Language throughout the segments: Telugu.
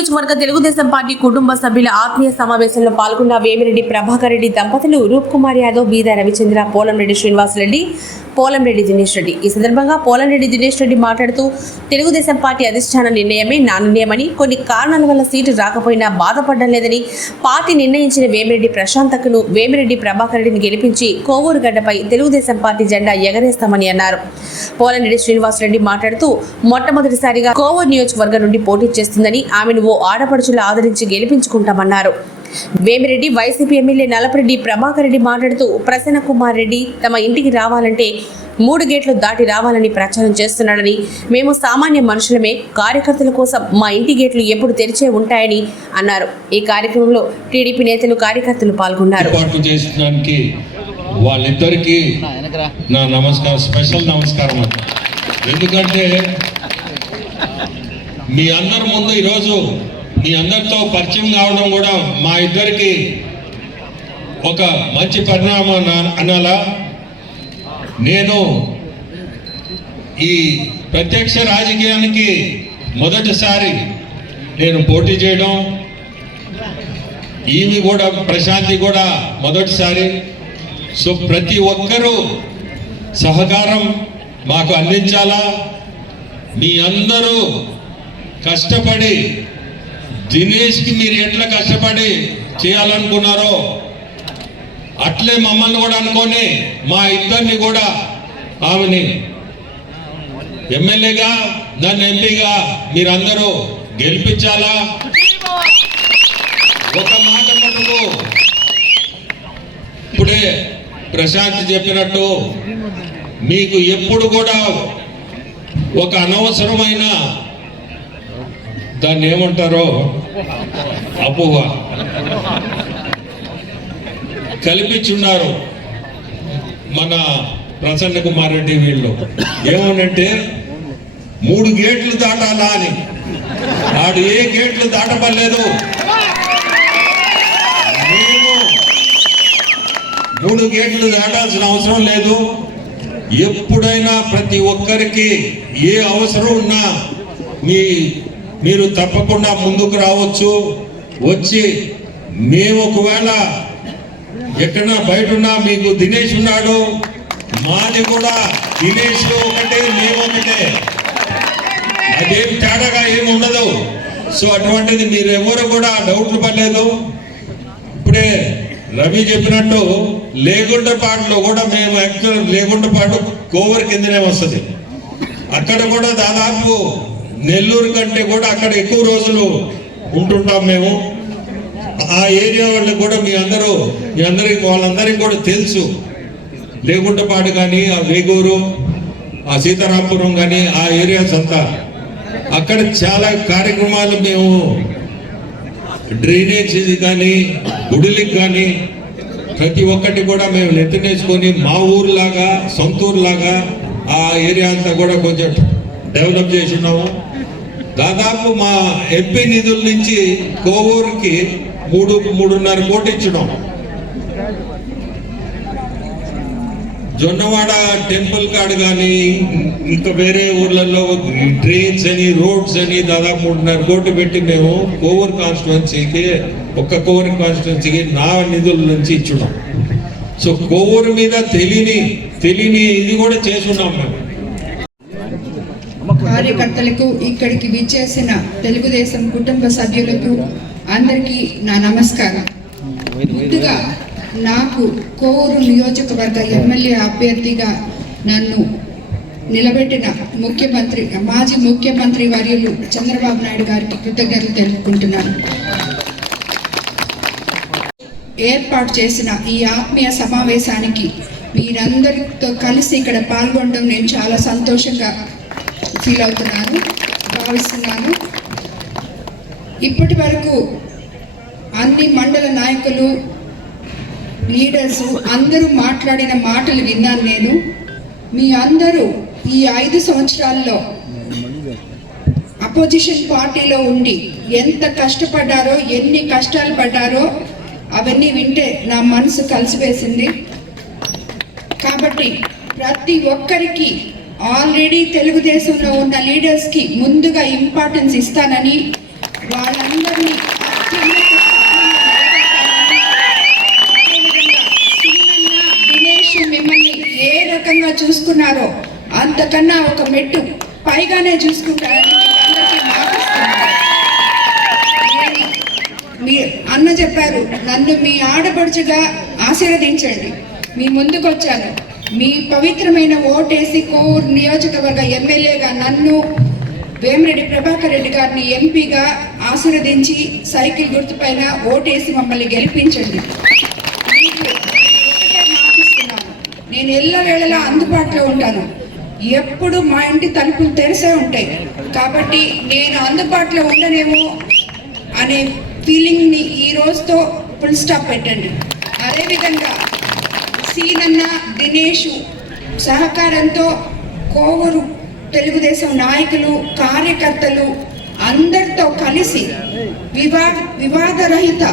నియోజకవర్గ తెలుగుదేశం పార్టీ కుటుంబ సభ్యుల ఆత్మీయ సమావేశంలో పాల్గొన్న వేమిరెడ్డి ప్రభాకర్ రెడ్డి దంపతులు రూప్ కుమార్ యాదవ్ బీద రవిచంద్ర పోలంరెడ్డి శ్రీనివాసరెడ్డి పోలంరెడ్డి దినేష్ రెడ్డి. ఈ సందర్భంగా పోలంరెడ్డి దినేష్ రెడ్డి మాట్లాడుతూ తెలుగుదేశం పార్టీ అధిష్టాన నిర్ణయమే నా నిర్ణయమని కొన్ని కారణాల వల్ల సీటు రాకపోయినా బాధపడడం లేదని పార్టీ నిర్ణయించిన వేమిరెడ్డి ప్రశాంతకును వేమిరెడ్డి ప్రభాకర్ రెడ్డిని గెలిపించి కోవూరు గడ్డపై తెలుగుదేశం పార్టీ జెండా ఎగరేస్తామని అన్నారు. పోలంరెడ్డి శ్రీనివాసరెడ్డి మాట్లాడుతూ మొట్టమొదటిసారిగా కోవూరు నియోజకవర్గం నుండి పోటీ చేస్తుందని ఆమెను ఓ ఆడపడుచులు ఆదరించి గెలిపించుకుంటామన్నారు. వేమిరెడ్డి వైసీపీ ఎమ్మెల్యే నలపరెడ్డి ప్రభాకర్ రెడ్డి మాట్లాడుతూ ప్రసన్న కుమార్ రెడ్డి తమ ఇంటికి రావాలంటే మూడు గేట్లు దాటి రావాలని ప్రచారం చేస్తున్నాడని మేము సామాన్య మనుషులమే కార్యకర్తల కోసం మా ఇంటి గేట్లు ఎప్పుడు తెరిచే ఉంటాయని అన్నారు. ఈ కార్యక్రమంలో టీడీపీ నేతలు కార్యకర్తలు పాల్గొన్నారు. వాళ్ళిద్దరికీ నా నమస్కారం స్పెషల్ నమస్కారం ఎందుకంటే మీ అందరి ముందు ఈరోజు మీ అందరితో పరిచయం కావడం కూడా మా ఇద్దరికి ఒక మంచి పరిణామం అనాలా. నేను ఈ ప్రత్యక్ష రాజకీయానికి మొదటిసారి నేను పోటీ చేయడం ఈమె కూడా ప్రశాంతి కూడా మొదటిసారి. సో ప్రతి ఒక్కరూ సహకారం మాకు అందించాలా. మీ అందరూ కష్టపడి దినేష్కి మీరు ఎట్లా కష్టపడి చేయాలనుకున్నారో అట్లే మమ్మల్ని కూడా అనుకొని మా ఇద్దరిని కూడా ఆమెని ఎమ్మెల్యేగా నన్ను ఎంపీగా మీరందరూ గెలిపించాలా? ఒక మాట మటుకు ఇప్పుడే ప్రశాంత్ చెప్పినట్టు మీకు ఎప్పుడు కూడా ఒక అనవసరమైన దాన్ని ఏమంటారో? అపోహ. కల్పించున్నారు మన ప్రసన్న కుమార్ రెడ్డి వీళ్ళు. ఏమనంటే మూడు గేట్లు దాటాలా అని. వాడు ఏ గేట్లు దాటపడలేదు మూడు గేట్లు దాటాల్సిన అవసరం లేదు. ఎప్పుడైనా ప్రతి ఒక్కరికి ఏ అవసరం ఉన్నా మీ మీరు తప్పకుండా ముందుకు రావచ్చు. వచ్చి మేము ఒకవేళ ఎక్కడన్నా బయట ఉన్నా మీకు దినేష్ ఉన్నాడు. మాది కూడా దినేష్ ఒకటే మేము ఒకటే. అదేం తేడాగా ఏమి ఉండదు. సో అటువంటిది మీరు ఎవరు కూడా డౌట్లు పడలేదు. ఇప్పుడే రవి చెప్పినట్టు లేగుంటపాడులో కూడా మేము యాక్చువల్ లేగుంటపాడు కోవర్ కిందనే వస్తుంది. అక్కడ కూడా దాదాపు నెల్లూరు కంటే కూడా అక్కడ ఎక్కువ రోజులు ఉంటుంటాం మేము. ఆ ఏరియా వాళ్ళకి కూడా మీ అందరూ మీ అందరికి వాళ్ళందరికీ కూడా తెలుసు. లేకుంటపాడు కానీ ఆ వేగూరు ఆ సీతారాంపురం కానీ ఆ ఏరియాస్ అంతా. అక్కడ చాలా కార్యక్రమాలు మేము డ్రైనేజ్ ఇది కానీ గుడులకి కానీ ప్రతి ఒక్కటి కూడా మేము నెత్తినేసుకొని మా ఊరులాగా సొంత ఊరులాగా ఆ ఏరియా అంతా కూడా కొంచెం డెవలప్ చేసి ఉన్నాము. దాదాపు మా ఎంపీ నిధుల నుంచి కోవూరుకి మూడు మూడున్నర కోటి ఇచ్చడం జొన్నవాడ టెంపుల్ కాడ కానీ ఇంకా వేరే ఊర్లలో ట్రైన్స్ అని రోడ్స్ అని దాదాపు మూడున్నర కోట్లు పెట్టి మేము కోవూరు కాన్స్టిట్యున్సీకి ఒక్క కోవూరు కాన్స్టిట్యున్సీకి నా నిధుల నుంచి ఇచ్చున్నాం సో కోవూరు మీద తెలియని తెలియని ఇది కూడా చేసున్నాం మేము. కార్యకర్తలకు ఇక్కడికి విచ్చేసిన తెలుగుదేశం కుటుంబ సభ్యులకు అందరికీ నా నమస్కారం. ముందుగా నాకు కోవూరు నియోజకవర్గ ఎమ్మెల్యే అభ్యర్థిగా నన్ను నిలబెట్టిన ముఖ్యమంత్రి మాజీ ముఖ్యమంత్రి వర్యులు చంద్రబాబు నాయుడు గారికి కృతజ్ఞతలు తెలుపుకుంటున్నాను. ఏర్పాటు చేసిన ఈ ఆత్మీయ సమావేశానికి మీరందరితో కలిసి ఇక్కడ పాల్గొనడం నేను చాలా సంతోషంగా ఫీల్ అవుతున్నాను భావిస్తున్నాను. ఇప్పటి వరకు అన్ని మండల నాయకులు లీడర్స్ అందరూ మాట్లాడిన మాటలు విన్నాను నేను. మీ అందరూ ఈ ఐదు సంవత్సరాల్లో అపోజిషన్ పార్టీలో ఉండి ఎంత కష్టపడ్డారో ఎన్ని కష్టాలు పడ్డారో అవన్నీ వింటే నా మనసు కలిసివేసింది. కాబట్టి ప్రతి ఒక్కరికి ఆల్రెడీ తెలుగుదేశంలో ఉన్న లీడర్స్కి ముందుగా ఇంపార్టెన్స్ ఇస్తానని వాళ్ళందరినీ దినేష్ మిమ్మల్ని ఏ రకంగా చూసుకున్నారో అంతకన్నా ఒక మెట్టు పైగానే చూసుకుంటారని మీ అన్న చెప్పారు నన్ను మీ ఆడపడుచుగా ఆశీర్వదించండి. మీ ముందుకు వచ్చాను మీ పవిత్రమైన ఓటేసి కోవూరు నియోజకవర్గ ఎమ్మెల్యేగా నన్ను వేమిరెడ్డి ప్రభాకర్ రెడ్డి గారిని ఎంపీగా ఆశీర్వదించి సైకిల్ గుర్తుపైన ఓటేసి మమ్మల్ని గెలిపించండి. నేను ఎల్లవేళలా అందుబాటులో ఉంటాను. ఎప్పుడు మా ఇంటి తలుపులు తెరిసే ఉంటాయి. కాబట్టి నేను అందుబాటులో ఉండనేమో అనే ఫీలింగ్ని ఈ రోజుతో ఫుల్ స్టాప్ పెట్టండి. అదేవిధంగా సీనన్న దినేష్ సహకారంతో కోవూరు తెలుగుదేశం నాయకులు కార్యకర్తలు అందరితో కలిసి వివా వివాదరహిత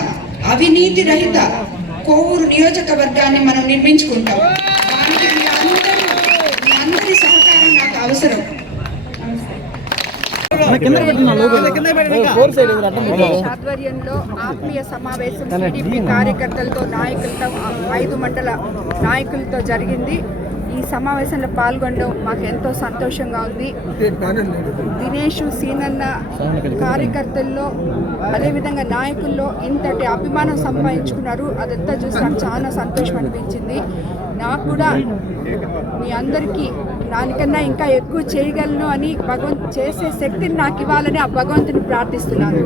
అవినీతి రహిత కోవూరు నియోజకవర్గాన్ని మనం నిర్మించుకుంటాం. ఆధ్వర్యంలో ఆత్మీయ సమావేశం టీడీపీ కార్యకర్తలతో నాయకులతో ఐదు మండల నాయకులతో జరిగింది. ఈ సమావేశంలో పాల్గొనడం మాకు ఎంతో సంతోషంగా ఉంది. దినేష్ సీనన్న కార్యకర్తల్లో అదేవిధంగా నాయకుల్లో ఇంతటి అభిమానం సంపాదించుకున్నారు. అదంతా చూసి నాకు చాలా సంతోషం అనిపించింది. నాకు కూడా మీ అందరికీ దానికన్నా ఇంకా ఎక్కువ చేయగలను అని భగవంతు చేసే శక్తిని నాకు ఇవ్వాలని ఆ భగవంతుని ప్రార్థిస్తున్నాను.